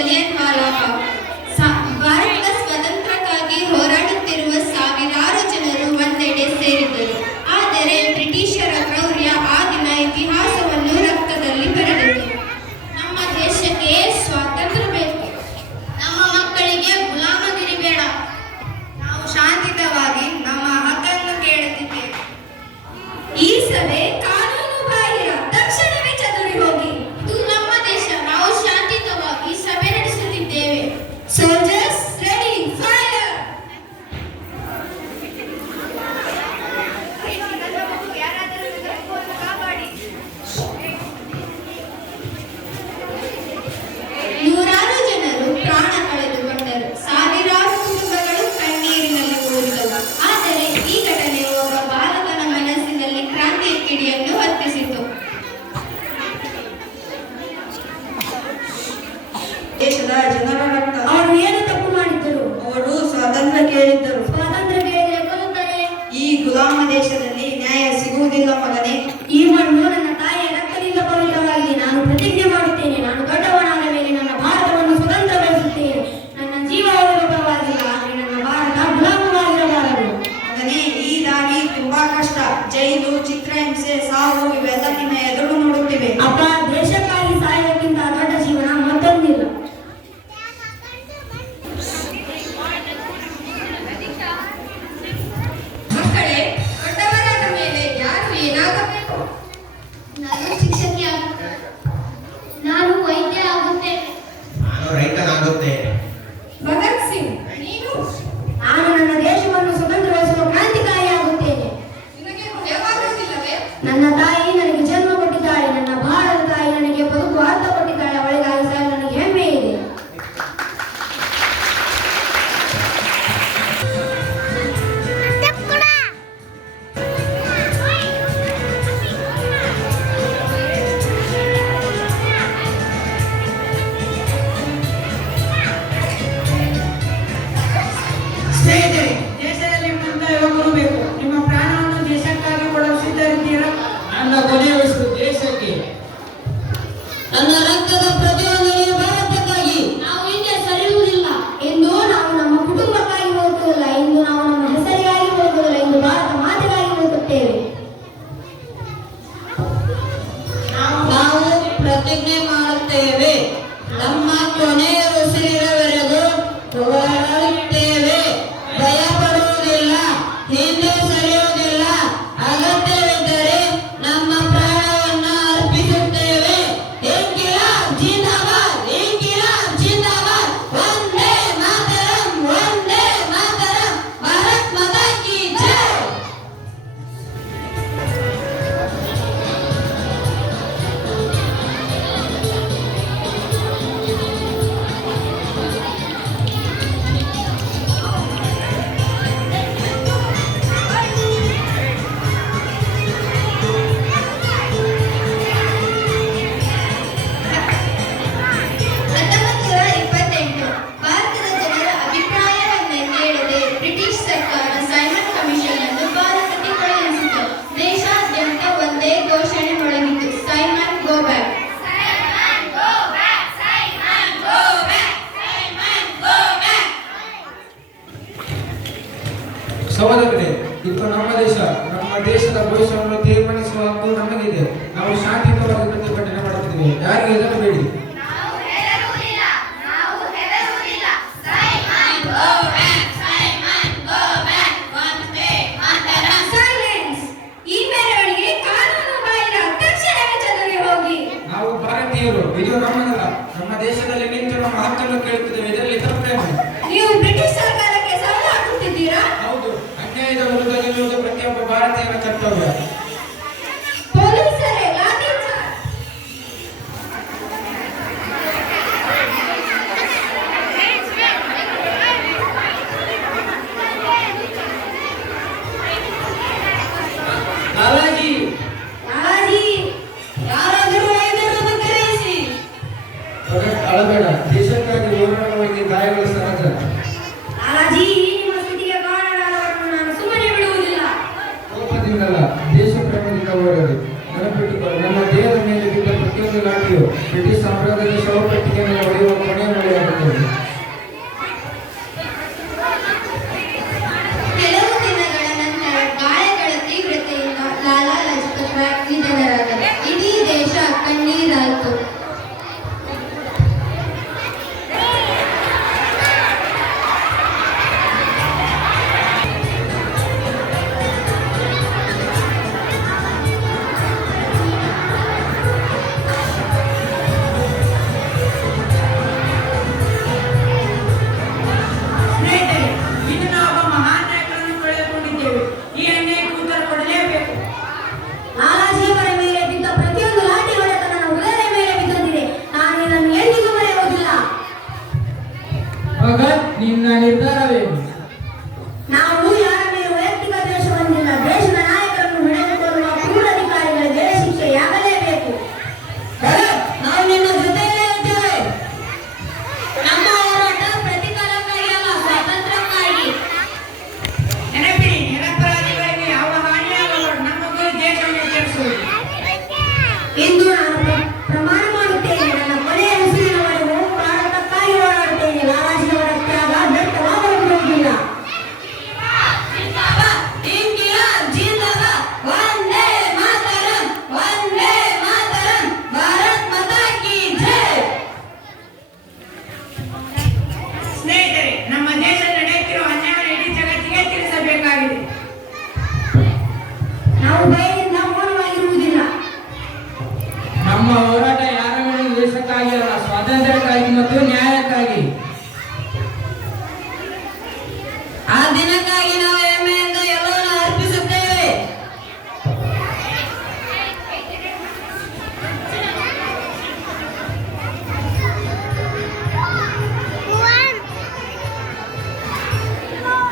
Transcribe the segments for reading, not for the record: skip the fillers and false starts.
ಜಲಿಯನ್ ವಾಲಾಬಾಗ್. ಭಾರತದ ಸ್ವಾತಂತ್ರ್ಯಕ್ಕಾಗಿ ಹೋರಾಡುತ್ತಿರುವ ಸಾವಿರಾರು ಜನರು ಒಂದೆಡೆ ಸೇರಿದ್ದರು. ಆದರೆ ಬ್ರಿಟಿಷರ ಕ್ರೌರ್ಯ ಆ ದಿನ ಇತಿಹಾಸವನ್ನು ರಕ್ತದಲ್ಲಿ ಬರೆದಿತು. ನಮ್ಮ ದೇಶಕ್ಕೆ ಸ್ವಾತಂತ್ರ್ಯ ಬೇಕು. ನಮ್ಮ ಮಕ್ಕಳಿಗೆ ಗುಲಾಮಗಿರಿ ಬೇಡ. ನಾವು ಶಾಂತಿಯುತವಾಗಿ ನಮ್ಮ ಹಕ್ಕನ್ನು ಕೇಳುತ್ತಿದ್ದೇವೆ. ಈ ಸಭೆ ಕಾನೂನು ಬಾಹಿರ. ತಕ್ಷಣವೇ ಚದುರಿ ಹೋಗಿ. ಇದು ನಮ್ಮ ದೇಶ. ನಾವು ಶಾಂತಿಯುತವಾಗಿ ಸಭೆ ನಡೆಸುತ್ತಿದ್ದೇವೆ. Soldiers ready, fire. ನೂರಾರು ಜನರು ಪ್ರಾಣ ಕಳೆದುಕೊಂಡರು. ಸಾವಿರಾರು ಕುಟುಂಬಗಳು ಕಣ್ಣೀರಿನಲ್ಲಿ ಕೂಡಿದವು. ಆದರೆ ಈ ಘಟನೆಯು ಒಬ್ಬ ಬಾಲಕನ ಮನಸ್ಸಿನಲ್ಲಿ ಕ್ರಾಂತಿಯ ಕಿಡಿಯನ್ನು ಹೊತ್ತಿಸಿತು. ದೇಶದ ಜನರ ರಕ್ತ. ಅವರು ಏನು ತಪ್ಪು ಮಾಡಿದ್ದರು? ಅವರು ಸ್ವಾತಂತ್ರ್ಯ ಕೇಳಿದ್ದರು. ಸ್ವಾತಂತ್ರ್ಯ ಕೇಳಿದರೆ ಕೊಲ್ಲುತ್ತಾರೆ. ಈ ಗುಲಾಮ ದೇಶದಲ್ಲಿ ನ್ಯಾಯ ಸಿಗುವುದಿಲ್ಲ ಮಗನೇ. ಈ ಮಣ್ಣು ನನ್ನ ತಾಯಿಯ ರಕ್ತದಿಂದ ಪವಿತ್ರವಾಗಿದೆ. ನಾನು ಪ್ರತಿಜ್ಞೆ ಮಾಡುತ್ತೇನೆ, ನಾನು ದೊಡ್ಡವನಾದ ಮೇಲೆ ನನ್ನ ಭಾರತವನ್ನು ಸ್ವತಂತ್ರಗೊಳಿಸುತ್ತೇನೆ. ನನ್ನ ಜೀವ ಹೋದರೂ ಪರವಾಗಿಲ್ಲ, ಆದರೆ ನನ್ನ ಭಾರತ ಗುಲಾಮವಾಗಿರಬಾರದು. ಮಗನೇ, ಈ ದಾರಿ ತುಂಬಾ ಕಷ್ಟ. ಜೈಲು, ಚಿತ್ರಹಿಂಸೆ, ಸಾವು ಇವೆಲ್ಲ ನಿನ್ನ ಎದುರು ನೋಡುತ್ತಿವೆ. ಅಪ್ಪ, ದೇಶಕ್ಕಾಗಿ ಸಾಯೋಕ್ಕಿಂತ ದೊಡ್ಡ ಜೀವನ ಮತ್ತೊಂದಿಲ್ಲ. ಮಕ್ಕಳೇ, ದೊಡ್ಡವರಾದ ಮೇಲೆ ಯಾರು ಏನಾಗಬೇಕು? ನಾನು ಶಿಕ್ಷಕಿ ಆಗುತ್ತೇನೆ. ನಾನು ವೈದ್ಯ ಆಗುತ್ತೇನೆ. ನಾನು ರೈತನಾಗುತ್ತೇನೆ. ಭಗತ್ ಸಿಂಗ್, ನೀನು? ನಾನು ನನ್ನ ದೇಶವನ್ನು ಸ್ವತಂತ್ರಗೊಳಿಸುವ ಕ್ರಾಂತಿಕಾರಿ ಆಗುತ್ತೇನೆ. ನಿನಗೆ ಭಯವಾಗುವುದಿಲ್ಲವೇ? ನನ್ನ ತಾಯಿ ನನಗೆ ಜನ್ಮ ಕೊಟ್ಟಿದ್ದಾಳೆ. ನನ್ನ ಭಾರತ ತಾಯಿ ನನಗೆ ಬದುಕು ಅರ್ಥ ಕೊಟ್ಟಿದ್ದಾಳೆ. ಅವಳಿಗಾಗಿ ಸಹ ನನಗೆ ಹೆಮ್ಮೆ ಇದೆ. ಸ್ನೇಹಿತರೆ, ದೇಶದಲ್ಲಿ ಮುಂದೆ ಯುವಕರು ಬೇಕು. ನಿಮ್ಮ ಪ್ರಾಣವನ್ನು ದೇಶಕ್ಕಾಗಿ ಕೊಡಲು ಸಿದ್ಧರಿದ್ದೀರಾ? ನನ್ನ ಕೊನೆಯುಳಿಸು ದೇಶಕ್ಕೆ. ನನ್ನ ರಕ್ತದ ಪ್ರತಿಯೊಂದನೆಯೂ ಭಾರತಕ್ಕಾಗಿ. ನಾವು ಹಿಂದೆ ಸರಿಯುವುದಿಲ್ಲ. ಎಂದು ನಾವು ನಮ್ಮ ಕುಟುಂಬಕ್ಕಾಗಿ ಬದುಕುವುದಿಲ್ಲ. ಎಂದು ನಾವು ನಮ್ಮ ಹೆಸರಿಗಾಗಿ ಬದುಕುವುದಿಲ್ಲ. ಎಂದು ಭಾರತ ಮಾತೆಗಾಗಿ ಬದುಕುತ್ತೇವೆ. ನಾವು ಪ್ರತಿಜ್ಞೆ ಮಾಡುತ್ತೇವೆ. ನಮ್ಮ ಕೊನೆಯ ಉಸಿರಿನವರೆಗೂ ಹೋರಾಡುತ್ತೇವೆ. ಭಯ ಪಡುವುದಿಲ್ಲ, ಹಿಂದೆ ಸರಿಯುವುದಿಲ್ಲ. ಅಗತ್ಯವಿದ್ದರೆ ನಮ್ಮ ಪ್ರಾಣವನ್ನು ಅರ್ಪಿಸುತ್ತೇವೆ. ಇನ್ಕಿಲಾಬ್ ಜಿಂದಾಬಾದ್, ಇನ್ಕಿಲಾಬ್ ಜಿಂದಾಬಾದ್. ವಂದೇ ಮಾತರಂ, ವಂದೇ ಮಾತರಂ. ಭಾರತ್ ಮಾತಾ ಕಿ ಜೈ. ಭಾರತದ ಜನರ ಅಭಿಪ್ರಾಯವನ್ನೇ ಕೇಳದೆ ಬ್ರಿಟಿಷ್ ಸರ್ಕಾರ ಸೈಮನ್ ಕಮಿಷನ್ ಅನ್ನು ಭಾರತಕ್ಕೆ ಕಳುಹಿಸಿತು. ದೇಶಾದ್ಯಂತ ಒಂದೇ ಘೋಷಣೆ ಮೊಳಗಿತು: ಸೈಮನ್ ಗೋ ಬ್ಯಾಕ್. ಸಹೋದರರೇ, ಇದು ನಮ್ಮ ದೇಶ. ನಮ್ಮ ದೇಶದ ಭವಿಷ್ಯವನ್ನು ತೀರ್ಮಾನಿಸುವ ಹಕ್ಕು ನಮಗಿದೆ. ನಾವು ಶಾಂತಿಯುತವಾಗಿ ಪ್ರತಿಭಟನೆ ಮಾಡುತ್ತಿದ್ದೇವೆ. ಯಾರಿಗೆ ಹೆದರಬೇಡಿ. ಸೈಲೆನ್ಸ್! ಈ ಮೆರವಣಿಗೆ ಕಾನೂನು ಬಾಹಿರ. ತಕ್ಷಣವೇ ಚದುರಿ ಹೋಗಿ. ನಾವು ಭಾರತೀಯರು. ಇದು ನಮ್ಮದಲ್ಲ. ನಮ್ಮ ದೇಶದಲ್ಲಿ ನಿಂತು ನಮ್ಮ ಹಕ್ಕನ್ನು ಕೇಳುತ್ತಿದ್ದೇವೆ. ಇದರಲ್ಲಿ ತಪ್ಪೇನು? ನೀವು ಬ್ರಿಟಿಷ್ ಸರ್ಕಾರಕ್ಕೆ ಸವಾಲು ಹಾಕುತ್ತಿದ್ದೀರಾ? ಹೌದು, ಅನ್ಯಾಯದ ವಿರುದ್ಧ ನಿಲ್ಲುವುದು ಪ್ರತಿಯೊಬ್ಬ ಭಾರತೀಯರ ಕರ್ತವ್ಯ. ಪೊಲೀಸರೇ, ಲಾಠಿ ಚಾರ್ಜ್! ಲಾಲಾಜಿ, ಲಾಲಾಜಿ, ಯಾರಾದರೂ ವೈದ್ಯರನ್ನು ಕರೆಯಿಸಿ. ಅಳಬೇಡ. ದೇಶಕ್ಕಾಗಿ ಹೋರಾಡುವವರಿಗೆ ಗಾಯಗಳು ಸಹಜ. ಲಾಲಾಜಿ, ನಿಮ್ಮ ಸ್ಥಿತಿಗೆ ಕಾರಣರಾದವರನ್ನು ನಾನು ಸುಮ್ಮನೆ ಬಿಡುವುದಿಲ್ಲ. ಕೋಪದಿಂದಲ್ಲ, ದೇಶ ಪ್ರೇಮದಿಂದ ಹೋರಾಡಿ. ನೆನಪಿಟ್ಟುಕೊಳ್ಳಿ, ನಮ್ಮ ದೇಹದ ಮೇಲೆ ಬಿದ್ದ ಪ್ರತಿಯೊಂದು ಲಾಠಿಯು ಬ್ರಿಟಿಷ್ ಸಾಮ್ರಾಜ್ಯದ ಶವಪೆಟ್ಟಿಗೆ ಮೇಲೆ ಹೊಡೆಯುವ ಕೊನೆಯ ಮಳೆ ಭಗತ್, ನಿನ್ನ ನಿರ್ಧಾರವೇನು? ನಾವು ಯಾರ ಮೇಲೆ ವೈಯಕ್ತಿಕ ದ್ವೇಷ ಹೊಂದಿಲ್ಲ. ದೇಶದ ನಾಯಕರನ್ನು ಹಿಡಿದುಕೊಳ್ಳುವ ಕ್ರೂರ ಅಧಿಕಾರಿಗಳಿಗೆ ಶಿಕ್ಷೆಯಾಗಲೇಬೇಕು. ನಾವು ನಿನ್ನ ಜೊತೆಯಲ್ಲೇ ಇದ್ದೇವೆ. ನಮ್ಮ ಹೋರಾಟ ಪ್ರತಿಕಾರಕ್ಕಾಗಿ ಅಲ್ಲ, ಸ್ವಾತಂತ್ರ್ಯಕ್ಕಾಗಿ. ನೆನಪಿಡಿ, ನಿರಪರಾಧಿಗಳಿಗೆ ಯಾವ ಹಾನಿಯಾಗಲು ನಮ್ಮ ಗುರಿ ದೇಶವನ್ನು ಎಚ್ಚರಿಸುವುದು. ಇಂದು ನಾನು ಪ್ರಮಾಣ ಮಾಡುತ್ತೇನೆ, ನನ್ನ ಕೊನೆಯ ಉಸಿರಿನವರೆಗೂ ಭಾರತಕ್ಕಾಗಿ ಹೋರಾಡುತ್ತೇನೆ. ಲಾಲಾಜಿಯವರ ತ್ಯಾಗ ವ್ಯರ್ಥವಾಗಲು ಬಿಡುವುದಿಲ್ಲ. ಇನ್ಕಿಲಾಬ್ ಜಿಂದಾಬಾದ್, ವಂದೇ ಮಾತರಂ, ವಂದೇ ಮಾತರಂ, ಭಾರತ್ ಮಾತಾ ಕಿ ಜೈ. ಸ್ನೇಹಿತರೆ, ನಮ್ಮ ದೇಶ ನಡೆಯುತ್ತಿರುವ ಅನ್ಯಾಯ ಇಡೀ ಜಗತ್ತಿಗೆ ತಿಳಿಸಬೇಕಾಗಿದೆ. ನಾವು ಭಯದಿಂದ ಮೌನವಾಗಿರುವುದಿಲ್ಲ. ನಮ್ಮ ಹೋರಾಟ ಯಾರ ಮೇಲೆ ದೇಶಕ್ಕಾಗಿ ಅಲ್ಲ, ಸ್ವಾತಂತ್ರ್ಯಕ್ಕಾಗಿ ಮತ್ತು ನ್ಯಾಯಕ್ಕಾಗಿ. ಆ ದಿನಕ್ಕಾಗಿ ನಾವು ಹೆಮ್ಮೆಯಿಂದ ಎಲ್ಲವನ್ನು ಅರ್ಪಿಸುತ್ತೇವೆ.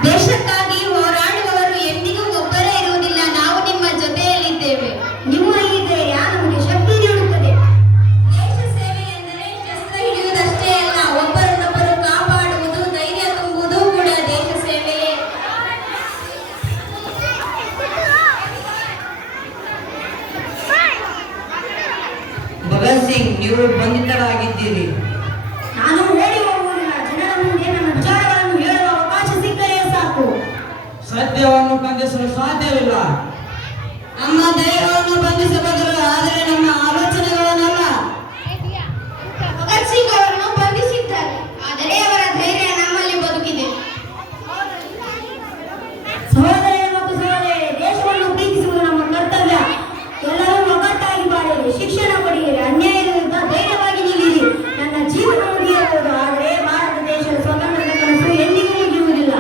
ದೇಶಕ್ಕಾಗಿ ಹೋರಾಡುವವರು ಎಂದಿಗೂ ಒಬ್ಬರೇ ಇರುವುದಿಲ್ಲ. ನಾವು ನಿಮ್ಮ ಜೊತೆಯಲ್ಲಿದ್ದೇವೆ. ನಿಮ್ಮ ಈ ಧೈರ್ಯ ನಮಗೆ ಶಕ್ತಿ ನೀಡುತ್ತದೆ. ದೇಶ ಸೇವೆ ಎಂದರೆ ಶಸ್ತ್ರ ಹಿಡಿಯುವುದಷ್ಟೇ ಅಲ್ಲ, ಒಬ್ಬರನ್ನೊಬ್ಬರು ಕಾಪಾಡುವುದು, ಧೈರ್ಯ ತುಂಬುವುದು ಕೂಡ ದೇಶ ಸೇವೆಯೇ. ಭಗತ್ ಸಿಂಗ್, ನೀವು ಬಂಧಿತರಾಗಿದ್ದೀರಿ. ನಾನು ಓಡಿ ಹೋಗುವುದಿಲ್ಲ. ಜನರ ಮುಂದೆ ನನ್ನ ವಿಚಾರಗಳನ್ನು ಹೇಳುವ ಅವಕಾಶ ಸಿಕ್ಕರೆ ಸಾಕು. ಸತ್ಯವನ್ನು ಬಂಧಿಸಲು ಸಾಧ್ಯವಿಲ್ಲ. ನಮ್ಮ ಧೈರ್ಯವನ್ನು ಬಂಧಿಸಬಹುದು, ಆದರೆ ನಮ್ಮ ಆಲೋಚನೆಗಳನ್ನಲ್ಲ. ಭಗತ್ ಸಿಂಗ್ ಅವರನ್ನು ಬಂಧಿಸಿದ್ದಾರೆ, ಆದರೆ ಅವರ ಧೈರ್ಯ ನಮ್ಮಲ್ಲಿ ಬದುಕಿದೆ. ಸಹೋದರ ಮತ್ತು ಸಹೋದರಿ, ದೇಶವನ್ನು ಪ್ರೀತಿಸುವುದು ನಮ್ಮ ಕರ್ತವ್ಯ. ಎಲ್ಲರೂ ಒಗ್ಗಟ್ಟಾಗಿ ಬಾಳಿರಿ, ಶಿಕ್ಷಣ ಪಡೆಯಿರಿ, ಅನ್ಯಾಯದ ವಿರುದ್ಧ ಧೈರ್ಯವಾಗಿ ನಿಲ್ಲಿರಿ. ನನ್ನ ಜೀವನ ಮುಗಿಯಬಹುದು, ಆದರೆ ಭಾರತ ದೇಶದ ಸ್ವಾತಂತ್ರ್ಯದ ಕನಸು ಎಂದಿಗೂ ಮುಗಿಯುವುದಿಲ್ಲ.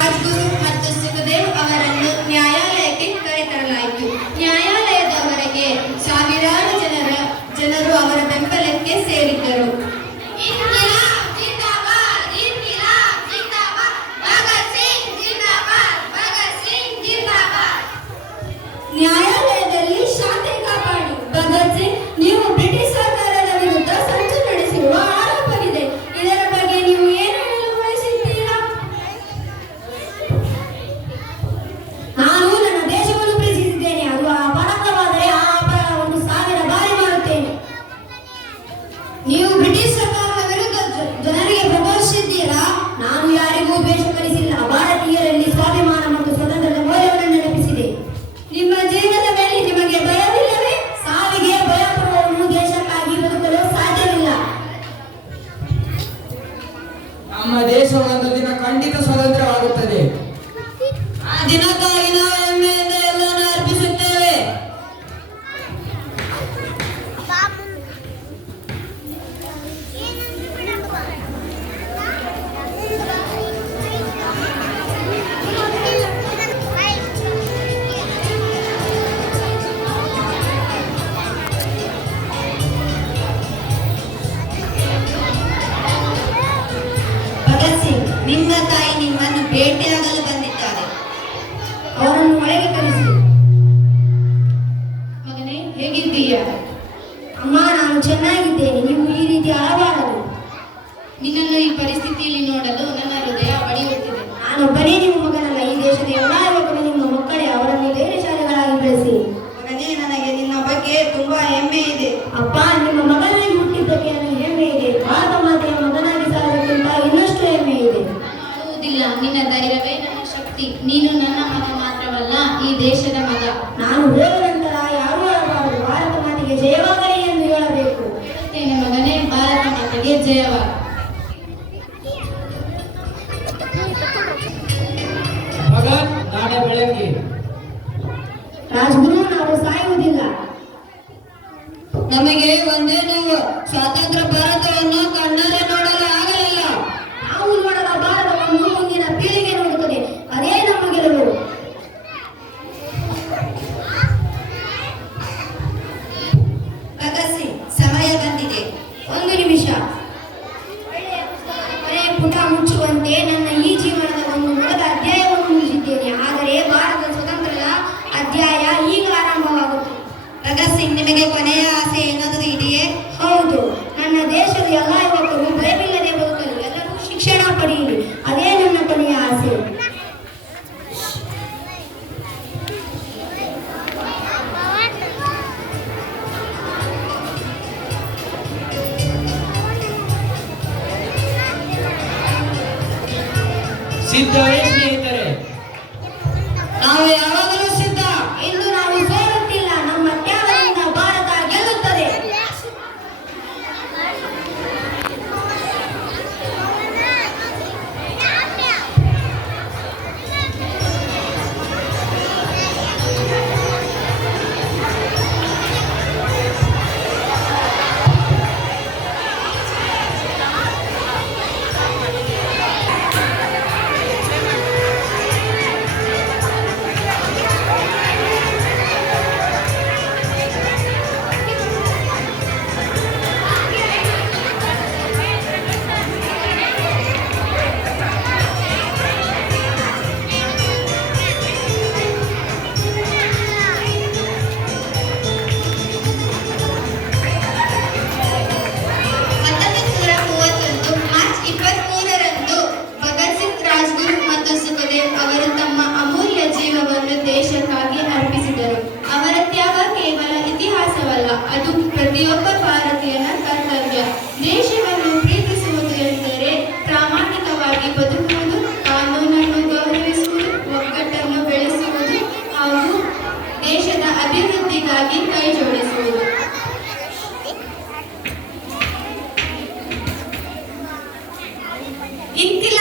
ರಾಜ್ಗುರು ಮತ್ತು ಸುಖದೇವ್ ಅವರನ್ನು ನ್ಯಾಯಾಲಯಕ್ಕೆ ಕರೆತರಲಾಯಿತು. ನ್ಯಾಯಾಲಯದವರೆಗೆ ಸಾವಿರಾರು ಜನರು ಅವರ ಬೆಂಬಲಕ್ಕೆ ಸೇರಿದ್ದರು. ನ್ಯಾಯಾಲಯದಲ್ಲಿ ಶಾಂತಿ ಕಾಪಾಡಿ. ಭಗತ್ ಸಿಂಗ್, ನೀವು ಬ್ರಿಟಿಷ್ ಸರ್ಕಾರದ ವಿರುದ್ಧ ಸಂಚು ನಡೆಸಿರುವ ಆರೋಪವಿದೆ. ಇದರ ಬಗ್ಗೆ ನೀವು ಏನು ಹೇಳಲು ಬಯಸುತ್ತೀರಾ? ನಾನು ನನ್ನ ದೇಶವನ್ನು ಪ್ರೀತಿಸಿದ್ದೇನೆ. ಅದು ಅಪರಾಧವಾದರೆ ಆ ಅಪರಾಧವನ್ನು 1000 ಬಾರಿ ಮಾಡುತ್ತೇನೆ. ನೀವು ಬ್ರಿಟಿಷ್ ಸರ್ಕಾರದ ವಿರುದ್ಧ ಜನರಿಗೆ ಪ್ರಬೋಧಿಸಿದ್ದೀರಾ? ನಾನು ಯಾರಿಗೂ ದ್ವೇಷ ಕಲಿಸಿಲ್ಲ. ಭಾರತೀಯರಲ್ಲಿ ಸ್ವಾಭಿಮಾನ ಮತ್ತು ಸ್ವತಂತ್ರದ ಮೌಲ್ಯವನ್ನು ನೆನಪಿಸಿದೆ. ನಿಮ್ಮ ಜೀವನದ ಮೇಲೆ ನಿಮಗೆ ಭಯವಿಲ್ಲವೇ? ಸಾವಿಗೆ ಭಯಪಡುವವನು ದೇಶಕ್ಕಾಗಿ ಬದುಕಲು ಸಾಧ್ಯವಿಲ್ಲ. ನಮ್ಮ ದೇಶ ಒಂದು ದಿನ ಖಂಡಿತ ಸ್ವತಂತ್ರವಾಗುತ್ತದೆ. ಆ ದಿನಕ್ಕಾಗಿ ನಾವು ಹೆಮ್ಮೆಯಿಂದ ಎಲ್ಲವನ್ನು ಅರ್ಪಿಸುತ್ತೇವೆ. ಭಗತ್ ಸಿಂಗ್, ನಿಮ್ಮ ತಾಯಿ ನಿಮ್ಮನ್ನು ಭೇಟಿಯಾಗಲು ಬಂದಿದ್ದಾರೆ. ಅವರನ್ನು ಒಳಗೆ ಕರೆಸಿ. ಮಗನೇ, ಹೇಗಿದ್ದೀಯಾ? ಅಮ್ಮ, ನಾನು ಚೆನ್ನಾಗಿದ್ದೇನೆ. ನೀವು ಈ ರೀತಿ ಅಳಬಾರದು. ನಿನ್ನನ್ನು ಈ ಪರಿಸ್ಥಿತಿಯಲ್ಲಿ ನೋಡಲು ನನ್ನ ಹೃದಯ ಬಡಿಯುತ್ತಿದೆ. ನಾನೊಬ್ಬನೇ ನಿಮ್ಮ ಮಗನಲ್ಲ. ಈ ದೇಶದ ಎಲ್ಲ ಯುವಕರು ನಿಮ್ಮ ಮಕ್ಕಳೇ. ಅವರನ್ನು ಧೈರ್ಯಶಾಲಿಗಳಾಗಿ ಬೆಳೆಸಿ. ಮಗನೇ, ನನಗೆ ನಿನ್ನ ಬಗ್ಗೆ ತುಂಬಾ ಹೆಮ್ಮೆ ಇದೆ. ಅಪ್ಪ, ನಿಮ್ಮ ಮಗನಾಗಿ ಹುಟ್ಟಿದ್ದಕ್ಕೆ ನನಗೆ ಹೆಮ್ಮೆ ಇದೆ. ಭಾರತ ಮಾತೆಯ ಮಗನಾಗಿ ಸಾಲೋದಕ್ಕಿಂತ ಇನ್ನಷ್ಟು ಹೆಮ್ಮೆ ಇದೆ. ನಾನು ಅಳುವುದಿಲ್ಲ. ನಿನ್ನ ಧೈರ್ಯವೇ ನನ್ನ ಶಕ್ತಿ. ಶಕ್ತಿ. ನೀನು ನನ್ನ ಮಗ ಮಾತ್ರವಲ್ಲ, ಈ ದೇಶದ ಮಗ. ನಾನು ಹೋದ ನಂತರ ಯಾರೂ ಹೇಳಬಾರದು ಭಾರತ ಮಾತೆಗೆ ಜಯವಾಗಲಿ ಎಂದು ಹೇಳಬೇಕು. ಹೇಳುತ್ತೇನೆ ಮಗನೇ, ಭಾರತ ಮಾತೆಗೆ ಜಯವಾಗಲಿ. ಮಗ, ನಾಳೆ ಬೆಳಗ್ಗೆ ರಾಜ್ಗುರು, ನಾವು ಸಾಯುವುದಿಲ್ಲ. ನಮಗೆ ಒಂದೇ ನೋವು, ಸ್ವಾತಂತ್ರ್ಯ ಭಾರತವನ್ನು ಕಣ್ಣಾರೆ ನೋಡಲು ಆಗಲಿಲ್ಲ. ನಾವು ನೋಡದ ಭಾರತವನ್ನು ಮುಂದಿನ ಪೀಳಿಗೆ ನೋಡುತ್ತದೆ. ಅದೇ ನಮ್ಮ ಗೆಲುವು. ಭಗತ್ ಸಿಂಗ್, ಸಮಯ ಬಂದಿದೆ. ಒಂದು ನಿಮಿಷ. ಕೊನೆಯ ಪುಟ ಮುಚ್ಚುವಂತೆ ನನ್ನ ಈ ಜೀವನದ ಒಂದು ಮೊದಲ ಅಧ್ಯಾಯವನ್ನು ಮುಗಿಸಿದ್ದೇನೆ. ಆದರೆ ಭಾರತದ ಸ್ವತಂತ್ರದ ಅಧ್ಯಾಯ ಈಗ ಆರಂಭವಾಗುತ್ತದೆ. ಭಗತ್ ಸಿಂಗ್, ನಿಮಗೆ ಕೊನೆಯ ಆಸೆ ಏನಾದರೂ ಇದೆಯೇ? ಹೌದು, ನನ್ನ ದೇಶದ ಎಲ್ಲ ಯುವಕರು ಭಯವಿಲ್ಲದೆ ಬದುಕಲು, ಎಲ್ಲರೂ ಶಿಕ್ಷಣ ಪಡೆಯಲಿ. ಅದೇ ನನ್ನ ಕೊನೆಯ ಆಸೆ. ಸಿದ್ಧವೇ ಸ್ನೇಹಿತರೆ? ನಾವು ಯಾವಾಗಲೂ ಸಿದ್ಧ. ಇಂದು ನಾವು ಸೋಲುತ್ತಿಲ್ಲ. ನಮ್ಮ ತ್ಯಾಗದಿಂದ ಭಾರತ ಗೆಲ್ಲುತ್ತದೆ. ಮಾರ್ಚ್ 23ರಂದು ಭಗತ್ ಸಿಂಗ್, ರಾಜ್ಗುರು ಮತ್ತು ಸುಖದೇವ್ ಅವರು ತಮ್ಮ ಅಮೂಲ್ಯ ಜೀವವನ್ನು ದೇಶಕ್ಕಾಗಿ ಅರ್ಪಿಸಿದರು. ಅವರ ತ್ಯಾಗ ಕೇವಲ ಇತಿಹಾಸವಲ್ಲ, ಅದು ಪ್ರತಿಯೊಬ್ಬ ಭಾರತೀಯನ ಕರ್ತವ್ಯ. ದೇಶವನ್ನು ಪ್ರೀತಿಸುವುದು ಎಂದರೆ ಪ್ರಾಮಾಣಿಕವಾಗಿ ಬದುಕುವುದು, ಕಾನೂನನ್ನು ಗೌರವಿಸುವುದು, ಒಗ್ಗಟ್ಟನ್ನು ಬೆಳೆಸುವುದು ಹಾಗೂ ದೇಶದ ಅಭಿವೃದ್ಧಿಗಾಗಿ ಕೈ ಜೋಡಿಸುವುದು. ಇಂತಿಲ